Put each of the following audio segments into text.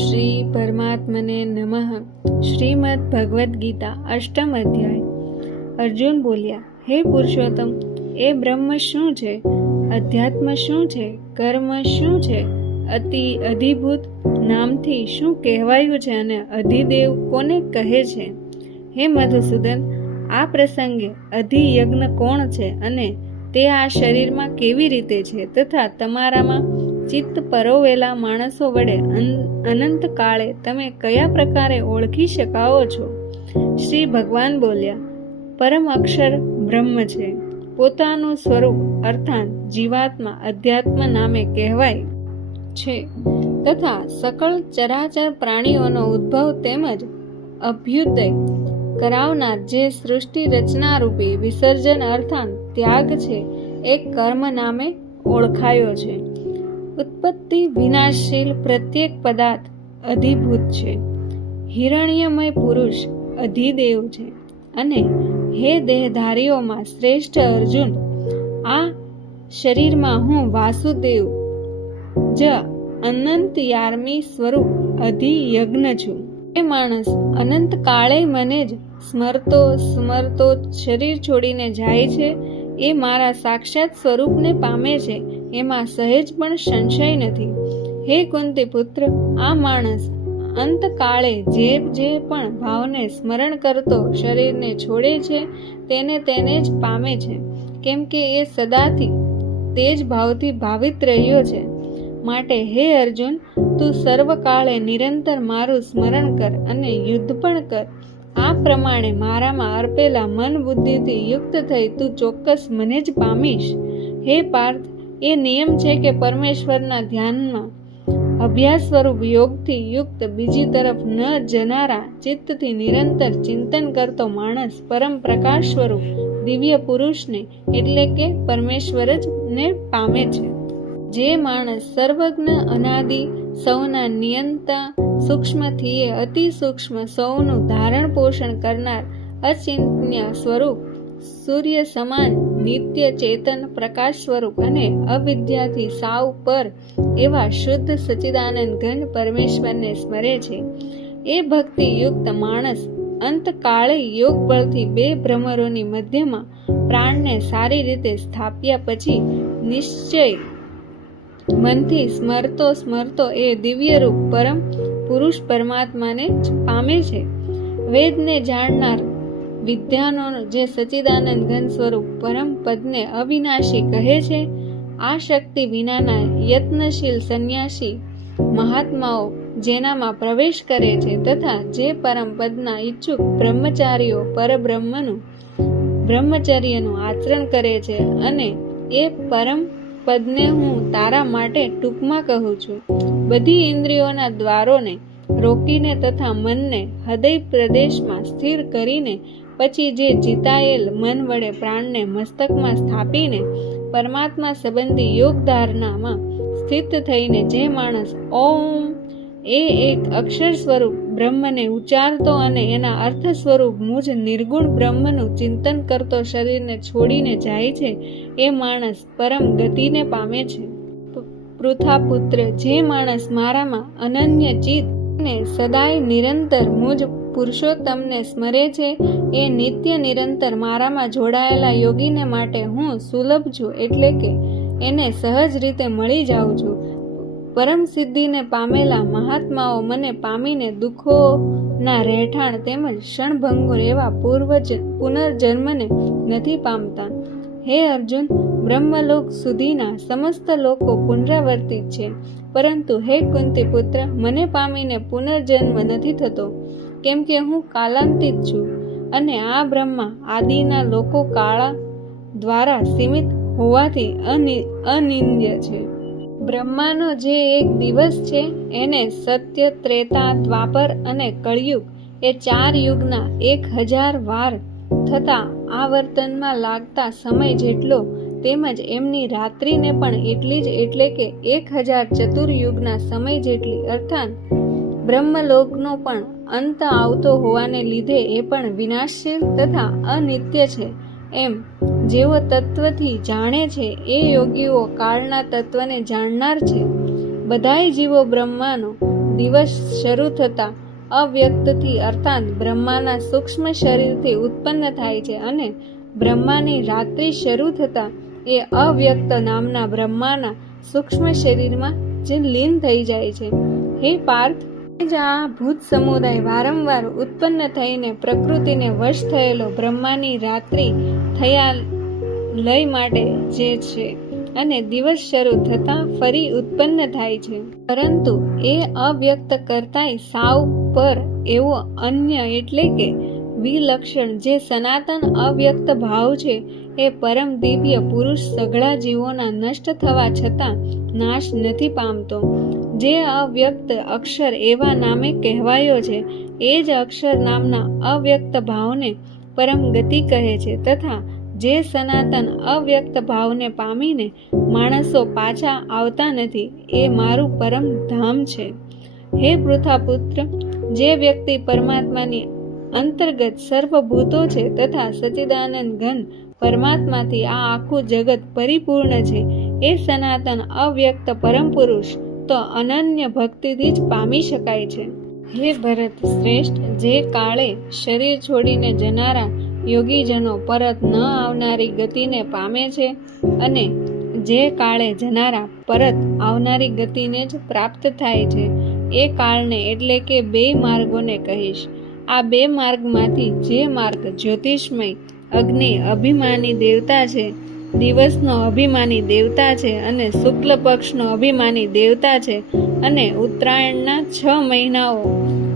શ્રી પરમાત્મને નમઃ. શ્રીમદ ભગવદ્ ગીતા અષ્ટમ અધ્યાય. અર્જુન બોલ્યા, હે પુરુષોત્તમ, એ બ્રહ્મ શું છે? અધ્યાત્મ શું છે? કર્મ શું છે? અતિ અધિભૂત નામથી શું કહેવાયું છે અને અધિદેવ કોને કહે છે? હે મધુસૂદન, આ પ્રસંગે અધિયજ્ઞ કોણ છે અને તે આ શરીરમાં કેવી રીતે છે, તથા તમારામાં ચિત્ત પરોવેલા માણસો વડે અનંત કાળે તમે કયા પ્રકારે ઓળખી શકાવો છો? શ્રી ભગવાન બોલ્યા, પરમ અક્ષર બ્રહ્મ છે. પોતાનું સ્વરૂપ અર્થાત જીવાત્મા અધ્યાત્મ નામે કહેવાય છે, તથા સકળ ચરાચર પ્રાણીઓનો ઉદ્ભવ તેમજ અભ્યુદય કરાવનાર જે સૃષ્ટિ રચનારૂપી વિસર્જન અર્થાત ત્યાગ છે, એ કર્મ નામે ઓળખાયો છે. ઉત્પત્તિ વિનાશશીલ પ્રત્યેક પદાર્થ અધિભૂત છે. હિરણ્યમય પુરુષ અધિદેવ છે. અને હે દેહધારીઓમાં શ્રેષ્ઠ અર્જુન, આ શરીરમાં હું વાસુદેવ જ અનંતયામી સ્વરૂપ અધિયજ્ઞ છું. એ માણસ અનંત કાળે મને જ સ્મરતો શરીર છોડીને જાય છે, એ મારા સાક્ષાત સ્વરૂપને પામે છે, એમાં સહેજ પણ સંશય નથી. હે કુંતી પુત્ર, આ માણસ અંતકાળે જે પણ ભાવને સ્મરણ કરતો શરીરને છોડે છે તેને જ પામે છે, કેમ કે એ સદાથી તે જ ભાવથી ભાવિત રહ્યો છે. માટે હે અર્જુન, તું સર્વકાળે નિરંતર મારું સ્મરણ કર અને યુદ્ધ પણ કર. આ પ્રમાણે મારામાં અર્પેલા મન બુદ્ધિથી યુક્ત થઈ તું ચોક્કસ મને જ પામીશ. હે પાર્થ, એ નિયમ છે કે પરમેશ્વરના ધ્યાનમાં અભ્યાસ સ્વરૂપ યોગથી યુક્ત બીજી તરફ ન જનારા ચિત્તથી નિરંતર ચિંતન કરતો માણસ પરમ પ્રકાશ સ્વરૂપ દિવ્ય પુરુષને એટલે કે પરમેશ્વર જ ને પામે છે. જે માણસ સર્વજ્ઞ અનાદિ સૌના નિયંતા સૂક્ષ્મથી અતિ સૂક્ષ્મ સૌનું ધારણ પોષણ કરનાર અચિંત્ય સ્વરૂપ સૂર્ય સમાન નિત્ય ચેતન પ્રકાશ સ્વરૂપ અને અવિદ્યાથી સાવ પર એવા શુદ્ધ સચ્ચિદાનંદ ઘન પરમેશ્વરને સ્મરે છે, એ ભક્તિ યુક્ત માણસ અંતકાળે યોગ બળથી બે ભ્રમરોની મધ્યમાં પ્રાણને સારી રીતે સ્થાપ્યા પછી નિશ્ચય મનથી સ્મરતો એ દિવ્ય રૂપ પરમ પુરુષ પરમાત્માને જ પામે છે. વેદને જાણનાર વિદ્યાનો જે સચ્ચિદાનંદ ઘન સ્વરૂપ પરમ પદને અવિનાશી કહે છે, આ શક્તિ વિનાના યત્નશીલ સંન્યાસી મહાત્માઓ જેનામાં પ્રવેશ કરે છે, તથા જે પરમ પદના ઈચ્છુક બ્રહ્મચારીઓ બ્રહ્મચર્યનું આચરણ કરે છે, અને એ પરમ પદને હું તારા માટે ટૂંકમાં કહું છું. બધી ઇન્દ્રિયોના દ્વારોને રોકીને તથા મનને હૃદય પ્રદેશમાં સ્થિર કરીને પછી જે જીતાયેલ મન વડે પ્રાણને મસ્તકમાં સ્થાપીને પરમાત્મા સંબંધી યોગ ધારણામાં સ્થિત થઈને જે માણસ ઓમ એ એક અક્ષર સ્વરૂપ બ્રહ્મને ઉચ્ચારતો અને એના અર્થ સ્વરૂપ મુજ નિર્ગુણ બ્રહ્મનું ચિંતન કરતો શરીરને છોડીને જાય છે, એ માણસ પરમ ગતિને પામે છે. પૃથાપુત્ર, જે માણસ મારામાં અનન્ય ચિત્ત અને સદાય નિરંતર મુજ પુરુષોત્તમને સ્મરે છે, એ નિત્ય નિરંતર મારામાં જોડાયેલા યોગીને માટે હું સુલભ છું, એટલે કે એને સહજ રીતે મળી જાઉં છું. પરમ સિદ્ધિને પામેલા મહાત્માઓ મને પામીને દુઃખોના રહેઠાણ તેમજ ક્ષણભંગુર એવા પુનર્જન્મને નથી પામતા. હે અર્જુન, બ્રહ્મલોક સુધીના સમસ્ત લોકો પુનરાવર્તિત છે, પરંતુ હે કુંતી પુત્ર, મને પામીને પુનર્જન્મ નથી થતો, કેમ કે હું કાલાંતિત છું અને આ બ્રહ્મા આદિના લોકો કાળા દ્વારા સીમિત હોવાથી અનિંદ્ય છે. બ્રહ્માનો જે એક દિવસ છે એને સત્ય, ત્રેતા, દ્વાપર અને કળિયુગ એ 4 યુગના 1000 વાર થતા આવર્તનમાં લાગતા સમય જેટલો, તેમજ એમની રાત્રિને પણ એટલી જ, એટલે કે 1000 ચતુર્યુગના સમય જેટલી, અર્થાત બ્રહ્મલોકનો પણ અંત આવતો હોવાને લીધે એ પણ વિનાશશીલ તથા અનિત્ય છે. એમ જેઓ તત્વથી જાણે છે એ યોગીઓ કાળના તત્વને જાણનાર છે. બધાય જીવો બ્રહ્માનો દિવસ શરૂ થતાં અવ્યક્તથી અર્થાત બ્રહ્માના સૂક્ષ્મ શરીરથી ઉત્પન્ન થાય છે અને બ્રહ્માની રાત્રિ શરૂ થતાં એ અવ્યક્ત નામના બ્રહ્માના સૂક્ષ્મ શરીરમાં જે લીન થઈ જાય છે. હે પાર્થ, જ આ ભૂત સમુદાય વારંવાર ઉત્પન્ન થઈને પ્રકૃતિને વશ થયેલો બ્રહ્માની રાત્રિ થયા લય માટે જે છે અને દિવસ શરૂ થતાં ફરી ઉત્પન્ન થાય છે. પરંતુ એ અવ્યક્ત કરતાંય સાવ પર એવો અન્ય એટલે કે વિલક્ષણ જે સનાતન અવ્યક્ત ભાવ છે એ પરમ દિવ્ય પુરુષ સઘળા જીવોના નષ્ટ થવા છતાં નાશ નથી પામતો. જે અવ્યક્ત અક્ષર એવા નામે કહેવાયો છે એ જ અક્ષર નામના અવ્યક્ત ભાવને પરમ ગતિ કહે છે તથા જે સનાતન અવ્યક્ત ભાવને પામીને માણસો પાછા આવતા નથી એ મારું પરમ ધામ છે. હે પૃથાપુત્ર, જે વ્યક્તિ પરમાત્માની અંતર્ગત સર્વભૂતો છે તથા સચ્ચિદાનંદ ઘન પરમાત્માથી આ આખું જગત પરિપૂર્ણ છે એ સનાતન અવ્યક્ત પરમ પુરુષ તો અનન્ય ભક્તિથી જ પામી શકાય છે. હે ભરત શ્રેષ્ઠ, જે કાળે શરીર છોડીને જનારા યોગીજનો પરત ન આવનારી ગતિને પામે છે અને જે કાળે જનારા પરત આવનારી ગતિને જ પ્રાપ્ત થાય છે એ કાળને એટલે કે બે માર્ગોને કહીશ. આ બે માર્ગમાંથી જે માર્ગ જ્યોતિષમય અગ્નિ અભિમાની દેવતા છે, દિવસનો અભિમાની દેવતા છે અને શુક્લ પક્ષનો અભિમાની દેવતા છે અને ઉત્તરાયણના 6 મહિનાઓ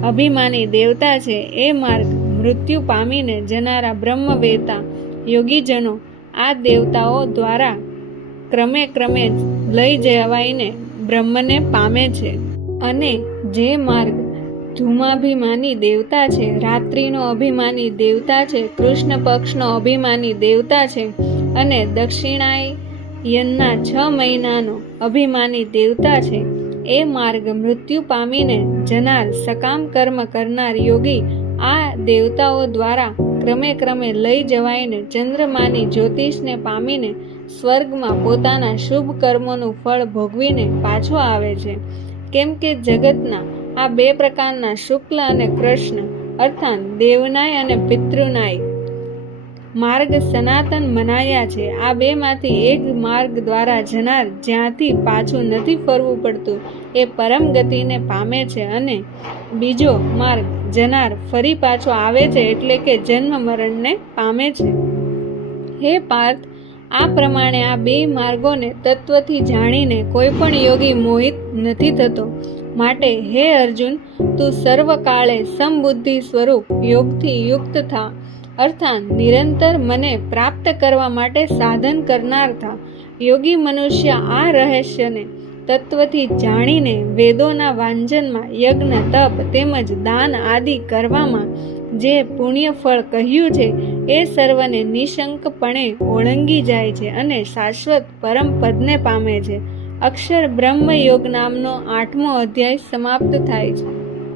અભિમાની દેવતા છે, એ માર્ગ મૃત્યુ પામીને જનારા બ્રહ્મવેતા યોગીજનો આ દેવતાઓ દ્વારા ક્રમે ક્રમે લઈ જવાઈને બ્રહ્મને પામે છે. અને જે માર્ગ ધૂમાભિમાની દેવતા છે, રાત્રિનો અભિમાની દેવતા છે, કૃષ્ણ પક્ષનો અભિમાની દેવતા છે અને દક્ષિણાયનના 6 મહિનાનો અભિમાની દેવતા છે, એ માર્ગ મૃત્યુ પામીને જનાર સકામ કર્મ કરનાર યોગી આ દેવતાઓ દ્વારા ક્રમે ક્રમે લઈ જવાઈને ચંદ્રમાની જ્યોતિષને પામીને સ્વર્ગમાં પોતાના શુભ કર્મોનું ફળ ભોગવીને પાછો આવે છે. કેમ કે જગતના આ બે પ્રકારના શુક્લ અને કૃષ્ણ અર્થાત દેવનાય અને પિતૃનાય માર્ગ સનાતન મનાયા છે. આ બેમાંથી એક માર્ગ દ્વારા જનાર જ્યાંથી પાછું નથી ફરવું પડતું એ પરમ ગતિને પામે છે અને બીજો માર્ગ જનાર ફરી પાછો આવે છે એટલે કે જન્મ મરણને પામે છે. હે પાર્થ, આ પ્રમાણે આ બે માર્ગોને તત્વથી જાણીને કોઈ પણ યોગી મોહિત નથી થતો. માટે હે અર્જુન, તું સર્વકાળે સમબુદ્ધિ સ્વરૂપ યોગથી યુક્ત થા અર્થાત નિરંતર મને પ્રાપ્ત કરવા માટે સાધન કરનાર થા. યોગી મનુષ્ય આ રહસ્યને તત્વથી જાણીને વેદોના વાંચનમાં યજ્ઞ તપ તેમજ દાન આદિ કરવામાં જે પુણ્ય ફળ કહ્યું છે એ સર્વને નિશંકપણે ઓળંગી જાય છે અને શાશ્વત પરમ પદને પામે છે. અક્ષર બ્રહ્મ યોગ નામનો 8મો અધ્યાય સમાપ્ત થાય છે.